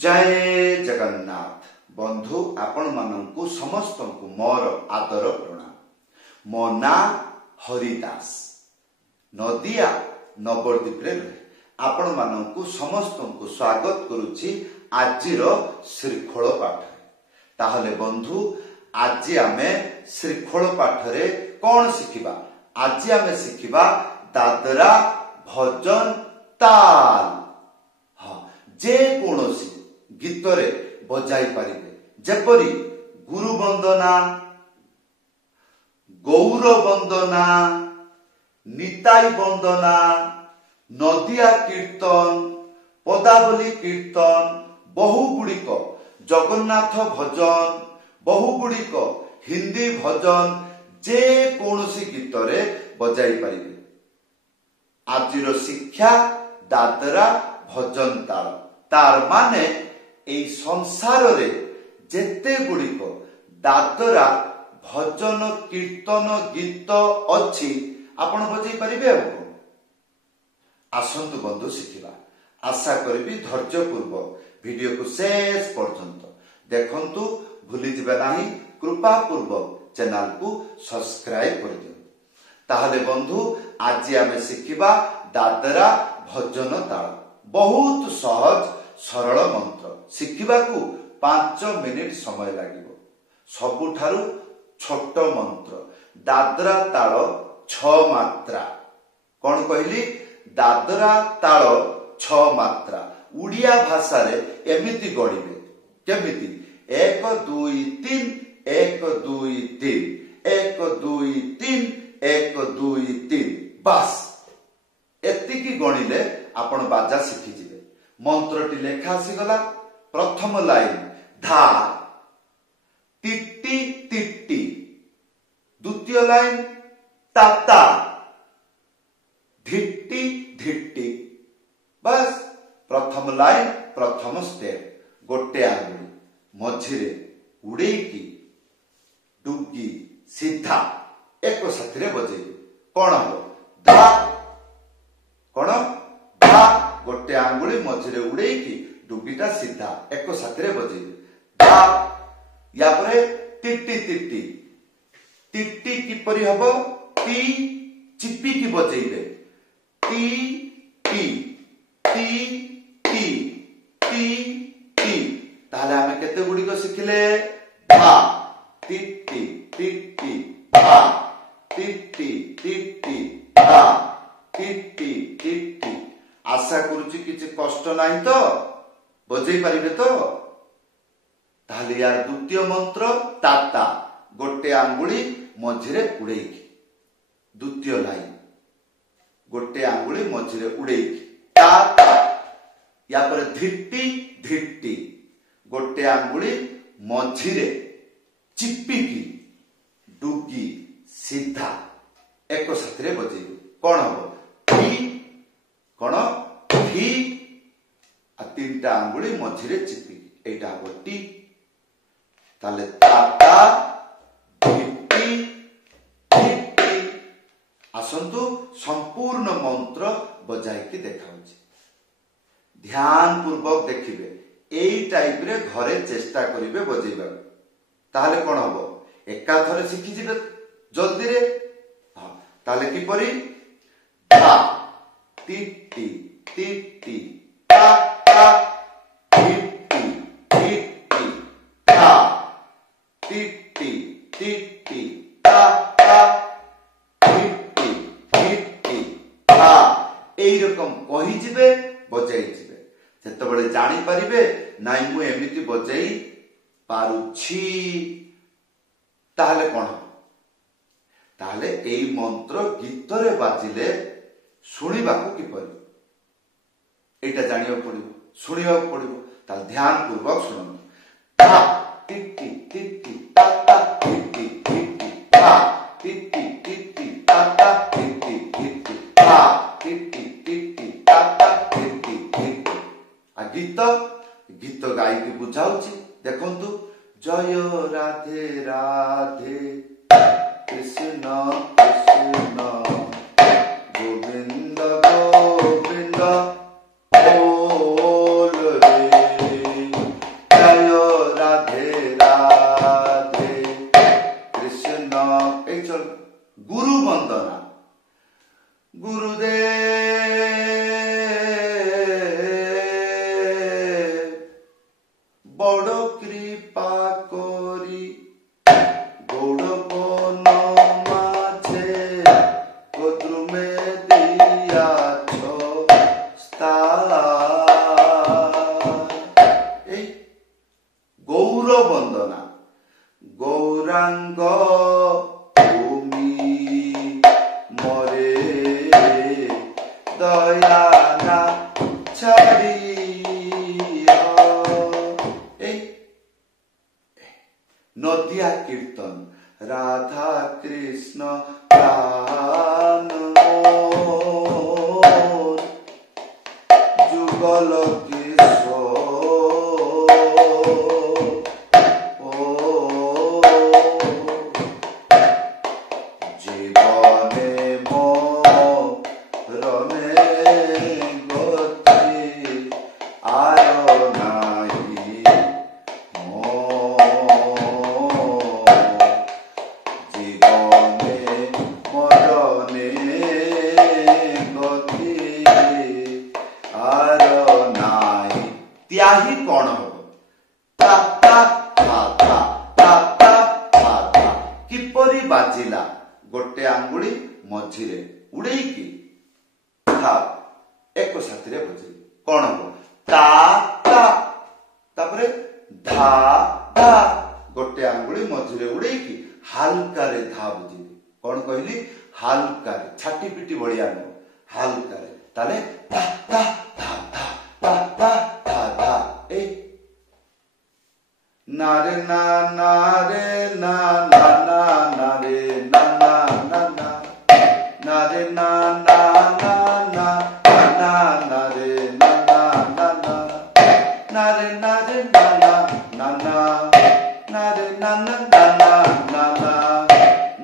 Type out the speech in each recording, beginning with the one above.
जय जगन्नाथ बंधु आपण मानू समस्त मोर आदर प्रणाम। मो ना हरिदास नदिया नवद्वीप रहे आपण मानू समस्त स्वागत करुछि आजिर श्रीखोल पाठ। ताहले बंधु आज आमे श्रीखोल पाठ रे कौन शिखिबा? आज आमे शिखिबा दादरा भजन ताल। हाँ, जे कोनोसी गीत रे बजाई पारिबे, जेपरी गुरु वंदना, गौर वंदना, निताई वंदना, नदिया कीर्तन, पदावली कीर्तन, बहु गुड़िक जगन्नाथ भजन, बहु गुड़िक हिंदी भजन, जे कोनोसी गीत रे बजाई पारिबे। आजिर शिक्षा दादरा भजन ताल। तार माने एई संसार रे जेते गुड़िक दादरा भजन कीर्तन गीत अछि आपण बजाई पारिबे। आसंतु बंधु शिखिबा। आशा करिबी धैर्य पूर्वक वीडियो को शेष पर्यंत देखंतु, भूली जिबे नाही। कृपा पूर्वक चैनल को सब्सक्राइब कर दियो। ताहले बंधु आज आमे शिखिबा दादरा भजन ताल। बहुत सहज सरल मंत्र शिखिबा को 5 मिनिट समय लागिबो। सबुठारु छोट मंत्र दादरा ताल 6 मात्रा। कौन कहली? दादरा ताल 6 मात्रा। उड़िया भाषा रे एमिति गणिबे। केमिति? 1 2 3 1 2 3 1 2 3 1 2 3 बस एतिकी गणिले आपण बाजा शिखि जिवे। मंत्रटी लेखा आसीगला। प्रथम लाइन धा टिट्टी टिट्टी, द्वितीय लाइन ताता धिट्टी धिट्टी। बस प्रथम लाइन प्रथम स्टेप। गोटे आंगुली मझिरे उड़ेकी डुगी सीधा एक साथी रे बजेइबे। कौन हो? धा। कौन? धा। गोटे आंगुली मझिरे उड़ेकी डुगीटा सीधा एक साथी रे बजेइबे। धा। या परे टिट्टी टिट्टी। टिट्टी किपरि हबो? टी चिपी की बजेइबे। टी टी टी टी टी टी। ताहले आमे केते गुडी को शिखिले? धा टिट्टी टिट्टी धा टिट्टी टिट्टी धा टिट्टी टिट्टी। आशा करूची किछि कष्ट नाही तो? बजेई पारिबे तो? ताहले यार द्वितीय मंत्र ताता। गोटे आंगुली मझिरे उड़ेकी। द्वितीय लाइन गोटे आंगुली मझिरे उड़ेकी ताता। या पर धिट्टी धिट्टी। गोटे आंगुली मझिरे चिपिकी डुगी सीधा एक साथी रे बजेइबे। कौन हबो? ठी। कौन? ठी। आ 3टा आंगुली मझिरे चिपिकी एटा हबो टी। ताले ताता धिट्टी धिट्टी। आसंतु संपूर्ण मंत्र बजाई की देखाउछि। ध्यान पूर्वक देखिबे। एई टाइप रे घरे चेष्टा करिवे बजेइबा। ताहले कौन हबो? एका थरे शिखि जिबे जल्दी रे। हां, ताहले कि परि? धा टिट्टी टिट्टी ता ता टिट्टी टिट्टी ता टिट्टी टिट्टी ता ता टिट्टी टिट्टी ता। एई रकम कहि जिबे, बजाई जिबे। सेतबेले जानि परिबे नाइ मु एमिति बजाई पारुछि। ताहले कौन? ताहले एई मंत्र गीत रे बाजिले शुणिबा को किपरि एटा जानियो पड़िबो, शुणिबा पड़िबो। ताल ध्यान पूर्वक सुनन। धा टिट्टी टिट्टी ताता टिट्टी टिट्टी धा टिट्टी टिट्टी ताता टिट्टी टिट्टी धा टिट्टी टिट्टी ताता टिट्टी टिट्टी। आ गीत गीत गाई के बुझाउछि। देखंतु जय राधे राधे कृष्ण कृष्ण गोविंद गोविंद बोल रे। ଗୌରାଙ୍ଗ ଭୂମି ମରେ ଦୟା ନା ଛାଡ଼ିଅ। এই নদিয়া কীর্তন রাধা কৃষ্ণ প্রাণ মোর যুগল জীবনে মরণে গতি আয় নাহি জীবনে মরণে গতি আর নাহি ত্যাহি কোণ হব তা তা তা তা তা তা তা তা কিপରି ବାଜିଲା ଗୋଟେ ଆଙ୍ଗୁଳି ମଝିରେ ଉଡେଇକି ଏକ ସାଥିରେ ବଜେଇଲି କଣ ହବ ତା ତା ତାପରେ ଧା ଧା ଗୋଟେ ଆଙ୍ଗୁଳି ମଝିରେ ଉଡେଇକି ହାଲକାରେ ଧା ବୁଝିଲି କଣ କହିଲି ହାଲକାରେ ଛାଟି ପିଟି ଭଳିଆ ନୁହଁ ହାଲକାରେ ତାହେଲେ ଧା ଧା ଧା ଧା ଧା ଧା ଧା ଧା ଏ নারে না নারে না না না নারে না না না না নারে না না না না না নারে না না না না নারে নারে না না না না নারে না না না না না না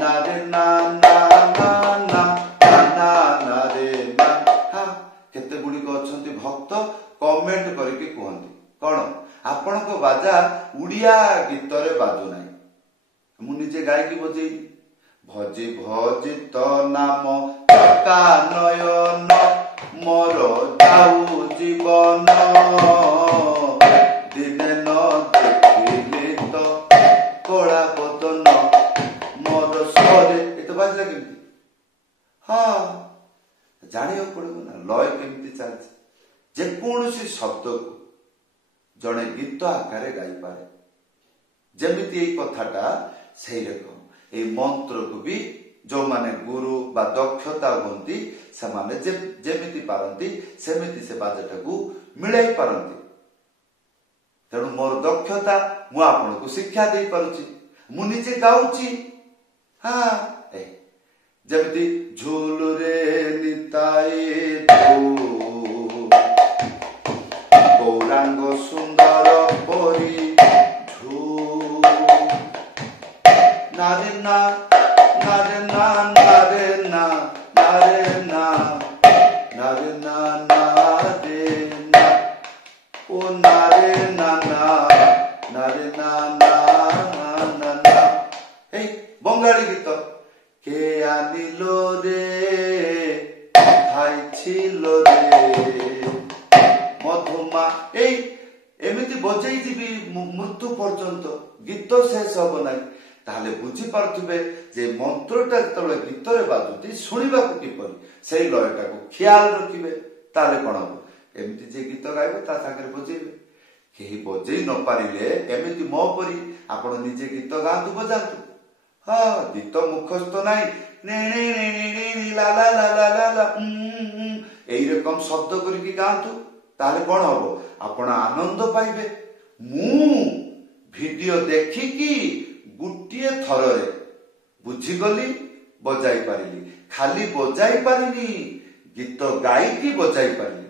নারে না না না না না নারে না হা কেতে গুড়িক অଛନ୍ତି ভক্ত কমেন্ট করিକି କୁହନ୍ତି କଣ ଆପଣଙ୍କ ବାଜା ଉଡିଆ ଗୀତରେ ବାଜୁ ନାହିଁ ମୁଁ ନିଜେ ଗାଇକି ବଜେଇଲି ଭଜି ଭଜି ତ ନାମ ଚକା ନୟନ ମୋର ଯାଉ ଜୀବନ ଦିନେ ନ ଦେଖିଲି ତ କଳା ବଦନ ମୋର ସରେ ଏ ତ ବାଜିଲା କେମିତି ହଁ ଜାଣିବାକୁ ପଡିବ ନା ଲୟ କେମିତି ଚାଲିଛି ଯେକୌଣସି ଶବ୍ଦକୁ ଜଣେ ଗୀତ ଆକାରରେ ଗାଇପାରେ ଯେମିତି ଏଇ କଥାଟା ସେଇ ରକମ এই ମନ୍ତ୍ରକୁ ବି ଯୋଉମାନେ ଗୁରୁ ବା ଦକ୍ଷତା ହୁଅନ୍ତି ସେମାନେ ଯେମିତି ପାରନ୍ତି ସେମିତି ସେ ବାଜାଟାକୁ ମିଳାଇ ପାରନ୍ତି ତେଣୁ ମୋର ଦକ୍ଷତା ମୁଁ ଆପଣଙ୍କୁ ଶିକ୍ଷା ଦେଇପାରୁଛି ମୁଁ ନିଜେ ଗାଉଛି ହଁ ଯେମିତି ଝୁଲୁରେ ନିତାଇ গৌরাঙ্গ সুন্দর পরি ঝু নারে না নারে না নারে না নারে না নারে না নারে না ও নারে না না নারে না না না না এই বঙ্গালী গীত কে আনিল রে ভাই ছিল রে মধুমা এই এমিতি বজাই ଯିବି মৃত্যু পর্যন্ত গীত শেষ হব নাই তাহলে বুঝি পারুথিবে যে মন্ত্রটা যেতବେଳେ গীতরে বাজুতি শুনিବାକୁ কিপରି সেই লয়টাକୁ খিয়াল রখিবে তাহলে কোন হব এমিতি যে গীত গাইবে তা সাগরে বজেইবে কেহি বজেই ন পারিলে এমিতি মো পরি আপন নিজে গীত গান্তু বজান্তু হ্যাঁ গীত মুখস্থ নাই নে নে নে নে লা লা লা লা লা এই রকম শব্দ করিকি গান্তু তাহলে কোন হব আপন আনন্দ পাইবে মু ভিডিও দেখিকি গুটিয়ে থରରେ বুঝিগলি বজাই পারিলি খালি বজাই পারিনি গীত গাইকি বজাই পারিলি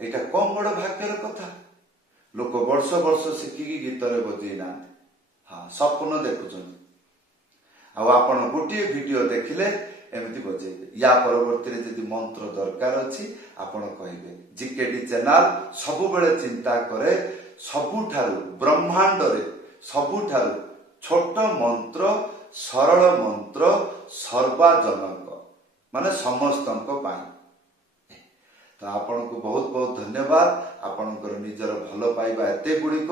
এটা কম বড় ভাগ্যের কথা লোক বর্ষ বর্ষ শিখিকি গীতরে বজাই না হ্যাঁ স্বপ্ন দেখুছেন আপন গোটিয়ে ভিডিও দেখিলে এমতি বজাইবে या পরবর্তী যদি মন্ত্র দরকার আছে আপন কইবে জিকেডি চ্যানেল সবুবেলে চিন্তা করে সবুঠারু ব্রহ্মাণ্ডরে সবুঠারু ছোট মন্ত্র সরল মন্ত্র সর্বজনক মানে সমস্তଙ୍କ ପାଇଁ তো ଆପଣଙ୍କୁ ବହୁତ ବହୁତ ଧନ୍ୟବାଦ ଆପଣଙ୍କର ନିଜର ଭଲ ପାଇବା ଏତେ ଗୁଡ଼ିକ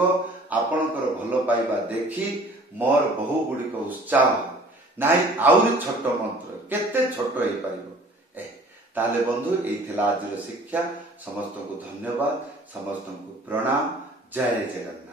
ଆପଣଙ୍କର ଭଲ ପାଇବା ଦେଖି ମୋର ବହୁ ଗୁଡ଼ିକ ଉତ୍ସାହ ନାଇଁ ଆହୁରି ଛୋଟ ମନ୍ତ୍ର କେତେ ଛୋଟ ହେଇପାରିବ ତାହେଲେ ବନ୍ଧୁ ଏଇ ଥିଲା ଆଜିର ଶିକ୍ଷା ସମସ୍ତଙ୍କୁ ଧନ୍ୟବାଦ ସମସ୍ତଙ୍କୁ ପ୍ରଣାମ ଜୟ ଜଗନ୍ନାଥ।